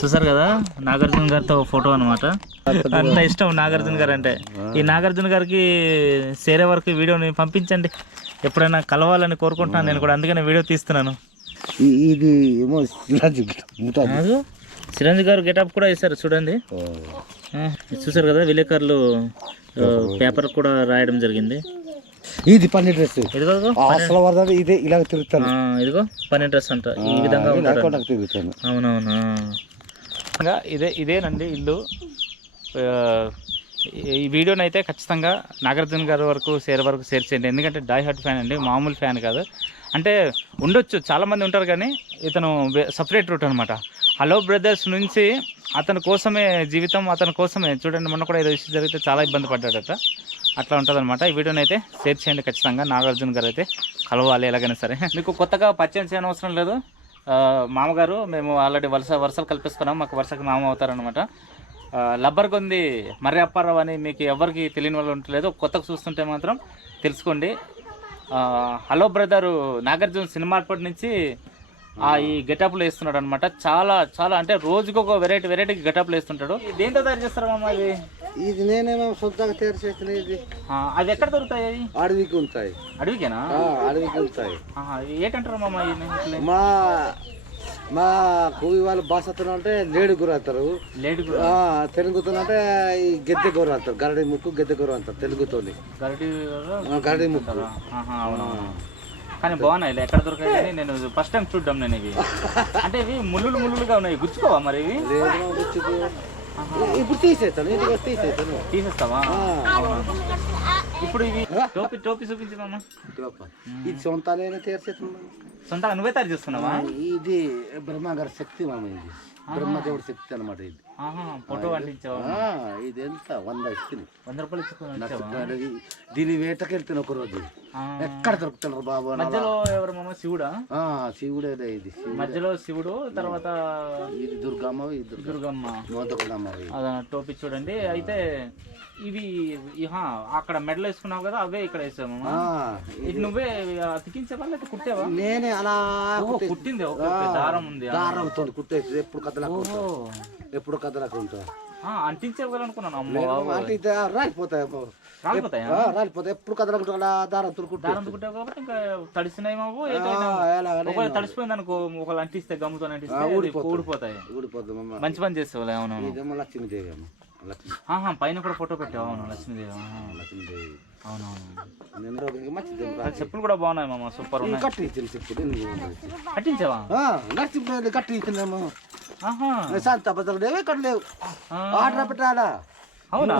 చూసారు కదా? నాగార్జున గారితో ఫోటో అనమాట అంత ఇష్టం నాగార్జున గారు అంటే. ఈ నాగార్జున గారికి సేరే వరకు వీడియోని పంపించండి. ఎప్పుడైనా కలవాలని కోరుకుంటున్నాను నేను కూడా. అందుకనే వీడియో తీస్తున్నాను. ఇది ఏమో చిరంజీవి గారు గెటప్ కూడా వేశారు చూడండి. చూసారు కదా విలేకరులు పేపర్ కూడా రాయడం జరిగింది. ఇది పన్నెండు డ్రెస్. ఇదిగో అసలు వరద ఇదే ఇలా తిరుగుతాను ఆ, ఇదిగో పని డ్రెస్ అంట. ఈ విధంగా తిరుగుతాను. అవునవునా ఇదే ఇదేనండి ఇల్లు. ఈ వీడియోని అయితే ఖచ్చితంగా నాగార్జున గారి వరకు షేర్ వరకు షేర్ చేయండి. ఎందుకంటే డై హార్ట్ ఫ్యాన్ అండి మామూలు ఫ్యాన్ కాదు. అంటే ఉండొచ్చు చాలామంది ఉంటారు కానీ ఇతను సపరేట్ రూట్ అనమాట హలో బ్రదర్స్ నుంచి అతని కోసమే జీవితం అతని కోసమే. చూడండి మొన్న కూడా ఏదో ఇష్యూ జరిగితే చాలా ఇబ్బంది పడ్డాడట. అట్లా ఉంటుందన్నమాట. ఈ వీడియోని అయితే షేర్ చేయండి ఖచ్చితంగా. నాగార్జున గారు అయితే కలవాలి ఎలాగైనా సరే. మీకు కొత్తగా పరిచయం చేయని అవసరం లేదు. మామగారు మేము ఆల్రెడీ వరుస వరుసలు కల్పిస్తున్నాం. మాకు వరుసకి మామ అవుతారనమాట లబ్బర్ కొంది మర్రి అప్పారావు అని మీకు ఎవరికి తెలియని వాళ్ళు ఉండలేదు కొత్తగా చూస్తుంటే మాత్రం తెలుసుకోండి. హలో బ్రదరు నాగార్జున సినిమా అప్పటి నుంచి ఆ ఈ గెటప్లు వేస్తున్నాడు అనమాట చాలా చాలా అంటే రోజుకి ఒక వెరైటీ వెరైటీ గెటప్లు వేస్తుంటాడు. దేంతో తయారు చేస్తారు మామ ఇది? ఇది నేనేమో సొంతంగా తయారు చేసిన ఇది. అవి ఎక్కడ దొరుకుతాయి అవి? అడవికి ఉంటాయి. అడవికేనా? అడవికి ఉంటాయి. ఏంటంటారు మామ? మా మా కోవి వాళ్ళ భాషతో అంటే లేడు గుర అంటారు. తెలుగుతో అంటే ఈ గెద్దె కూర అంటారు. గరడి ముక్కు గెద్దె కూర అంటారు తెలుగుతోని ఆ, గరడి ముక్కు. కానీ బాగున్నాయి ఎక్కడ దొరకాయి కానీ నేను ఫస్ట్ టైం చూడ్డాం నేను ఇవి. అంటే ఇవి ముళ్ళులు ముళ్ళులుగా ఉన్నాయి. గుచ్చుకోవా మరి ఇవి. ఇప్పుడు తీసేస్తాను ఇంటికి తీసేస్తాను. తీసేస్తావా. ఇప్పుడు ఇవి టోపీ టోపీ చూపించమమ్మా. ఇది సొంతాలైనా తయారు చేస్తున్నాను సొంతంగా నువ్వే తయారు చేస్తున్నావా? ఇది బ్రహ్మగారి శక్తి మామ ఇది. బ్రహ్మదేవుడి శక్తి అనమాట ఇది. ఫోటో అంటించావా ఆ, ఇది ఎంత వంద ఇస్తుంది వంద రూపాయలు దీని వేటకి వెళ్తాను ఒక రోజు ఆ. ఎక్కడ దొరుకుతున్నారు బాబు. మధ్యలో ఎవరు మామ? శివుడా? ఆ, శివుడేదే ఇది శివుడు. మధ్యలో శివుడు తర్వాత ఇది దుర్గమ్మ ఇది దుర్గమ్మ. అదే. టోపీ చూడండి అయితే ఇవి ఇహా, అక్కడ మెడలో వేసుకున్నావు కదా అవే ఇక్కడ వేసాము ఇది నువ్వే అతికించావా లేకపోతే కుట్టావా? నేనే అలా కుట్టింది దారం ఉంది. దారం కుట్టేసి ఎప్పుడు కథలకు. ఎప్పుడు కథలకు ఉంటా. ఆ, అంటించేవాలనుకున్నాను అమ్మ లేదు, అంటే ఇది రాలిపోతాయి ఎప్పుడు కథలకు అలా దారం తురుకుంటా. దారం దుకుంటావు కాబట్టి ఇంకా తడిసినాయి మావు ఎలాగనే ఒకవేళ తడిసిపోయింది అనుకో ఒకవేళ అంటిస్తే గమ్ముతో అంటిస్తే ఊడిపోతాయి. మంచి పని లక్ష్మీదేవి అమ్మ. ఆహా పైన కూడా ఫోటో పెట్టావు అవును లక్ష్మీదేవి. లక్ష్మీదేవి. చెప్పులు కూడా బాగున్నాయి మామ సూపర్ కట్టి కట్టించావా? కట్టి ఇచ్చినాము భద్రం లేవు ఇక్కడ లేవు. ఆర్డర్ పెట్టాలా? అవునా?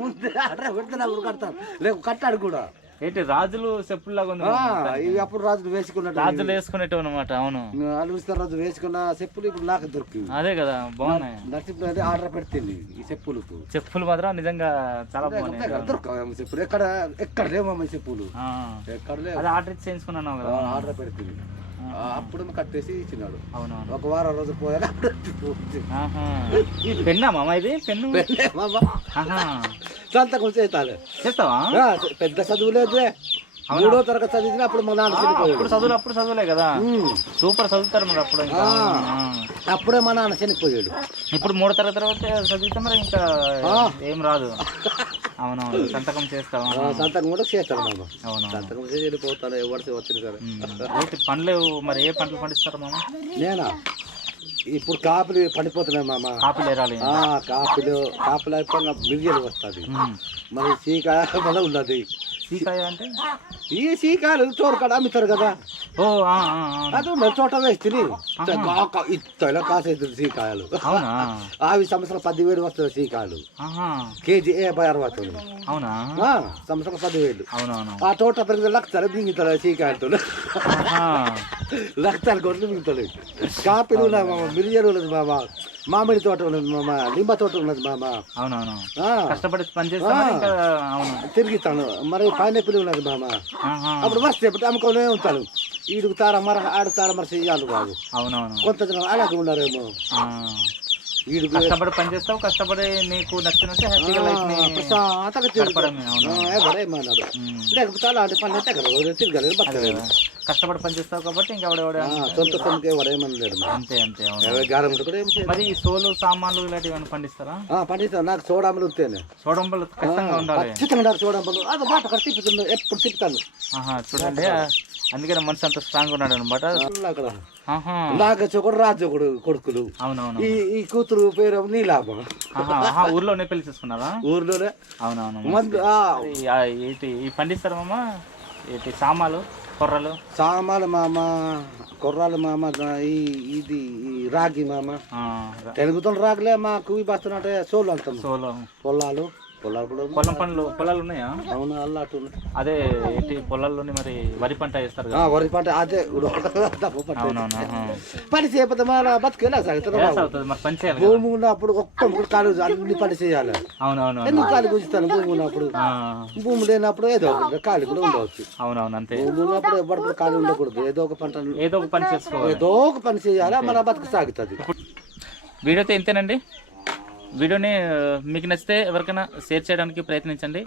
ముందే ఆర్డర్ పెడుతున్నప్పుడు కడతాను లేవు కట్టాడు కూడా. ఏంటి రాజులు చెప్పుల్లాగా ఉంది అప్పుడు రాజులు వేసుకున్నాడు రాజులు వేసుకునేటివి అనమాట అవును. అలుగుస్తారు రాజు వేసుకున్న చెప్పులు ఇప్పుడు నాకు దొరికింది. అదే కదా బాగున్నాయి. నడిచిపోయింది ఆర్డర్ పెడుతుంది ఈ చెప్పులకు. చెప్పులు మాత్రం నిజంగా చాలా బాగున్నాయి దొరకవు చెప్పులు. ఎక్కడ ఎక్కడ ఈ చెప్పులు. ఎక్కడ లేవు. ఆర్డర్ చేయించుకున్నాను కదా. ఆర్డర్ పెడుతుంది అప్పుడు కట్టేసి ఇచ్చినాడు. అవునవును. ఒక వారం రోజు పోయాక పెన్నా మామ ఇది? పెన్ను. సంతకం చేస్తాను చేస్తావా? పెద్ద చదువు లేదు. మూడో తరగతి చదివిన అప్పుడు మా నాన్న అప్పుడు చదువులు అప్పుడు చదువులే కదా. సూపర్ చదువుతారు మరి అప్పుడు. అప్పుడే మా నాన్న చనిపోయాడు. ఇప్పుడు మూడో తరగతి తర్వాత చదివితే మరి ఇంకా. ఏం రాదు. అవునవును. సంతకం చేస్తావా? సంతకం కూడా చేస్తాడు మామ. అవునవును. సంతకం చేసి వెళ్ళిపోతాడు ఎవరిసి వచ్చిన సరే. అయితే పండ్లు మరి ఏ పంటలు పండిస్తారు మామ? నేనా? ఇప్పుడు కాపులు పండిపోతున్నాయి మామ. కాపీలు ఏరాలి. ఆ, కాపులు కాపులు అయిపోయిన మిరియాలు వస్తుంది. మరి సీకాయ మన ఉన్నది. సీకాయ అంటే? ఈ సీకాయలు చోరు కాడ అమ్ముతారు కదా. ఓ. అది ఉన్న చోట వేస్తే ఇత్తలో కాసేది సీకాయలు అవునా? అవి సంవత్సరం పదివేలు వస్తుంది సీకాయలు కేజీ యాభై అరవై వస్తుంది అవునా? సంవత్సరం పదివేలు. అవునవును. ఆ తోట పెరిగితే లక్షలు మింగుతారు సీకాయలతో లక్షలు కొట్లు మింగుతారు కాపీలు ఉన్నాయి మామ మిరియాలు ఉన్నది మామ మామిడి తోట ఉన్నది మామ లింబ తోట ఉన్నది మామ. అవునవును కష్టపడి పని అవును. తిరిగితాను మరి పైనపిల్లి ఉన్నది మామ. అప్పుడు వస్తే అమ్ముకొని ఉంటాను. ఈడుకు తార మర ఆడు తార మర చెయ్యాలి బాబు. అవునవును. కొంత జనం అలాగే ఉన్నారేమో కష్టపడి పని చేస్తావు కష్టపడి నీకు నచ్చినట్టు హ్యాపీగా లైఫ్ని గడపడమే అవును. కష్టపడి పని చేస్తావు కాబట్టి ఇంకా ఎవడెవడ సొంత సొంతకి ఎవరేమనలేడు మరి. అంతే అంతే అవును. మరి ఈ సోలు సామాన్లు ఇలాంటివి ఏమైనా పండిస్తారా? ఆ, పండిస్తాం నాకు చూడములు ఉంటేనే. చూడంబలు ఖచ్చితంగా ఉండాలి. ఖచ్చితంగా చూడములు అది మాట తిప్పుతుంది. ఎప్పుడు తిప్పుతాను. చూడండి. అందుకని మనసు అంత స్ట్రాంగ్ ఉన్నాడు అనమాట నాగచొకడు రాజొకడు కొడుకులు. అవునవును. ఈ ఈ కూతురు పేరు నీలాభం. ఊర్లోనే పెళ్ళి చేసుకున్నారా? ఊర్లోనే. అవునవును ఏంటి ఈ పండిస్తారా మామ ఏంటి సామాలు కొర్రలు? సామాలు మామ కుర్రాలు మామ ఈ ఇది ఈ రాగి మామ. తెలుగుతో రాగలే మాకు ఇవి వస్తున్నట్టే సోలు అంటాం సోలో పొలాలు. పొలాలు కూడా ఉన్నాయి. పొలం పనులు పొలాలు ఉన్నాయా? అవును అటు ఉన్నాయి. అదే ఏంటి పొలాల్లోని మరి వరి పంట వేస్తారు కదా. వరి పంట అదే. పని చేయకపోతే మన బతికేలా సాగుతుంది మరి పని చేయాలి భూమి ఉన్నప్పుడు ఒక్క కాలు అన్ని పని చేయాలి. అవునవును ఎందుకు కాలు గుంజుతాను భూమి ఉన్నప్పుడు? భూమి లేనప్పుడు ఏదో ఒకటి కాలు కూడా ఉండవచ్చు. అవునవును అంతే. భూమి ఉన్నప్పుడు ఎవరికి కాలు ఉండకూడదు. ఏదో ఒక పంట ఏదో ఒక పని చేసుకోవాలి. ఏదో ఒక పని చేయాలి మన బతుకు సాగుతుంది. వీడియో అయితే ఇంతేనండి. వీడియోని మీకు నచ్చితే ఎవరికైనా షేర్ చేయడానికి ప్రయత్నించండి.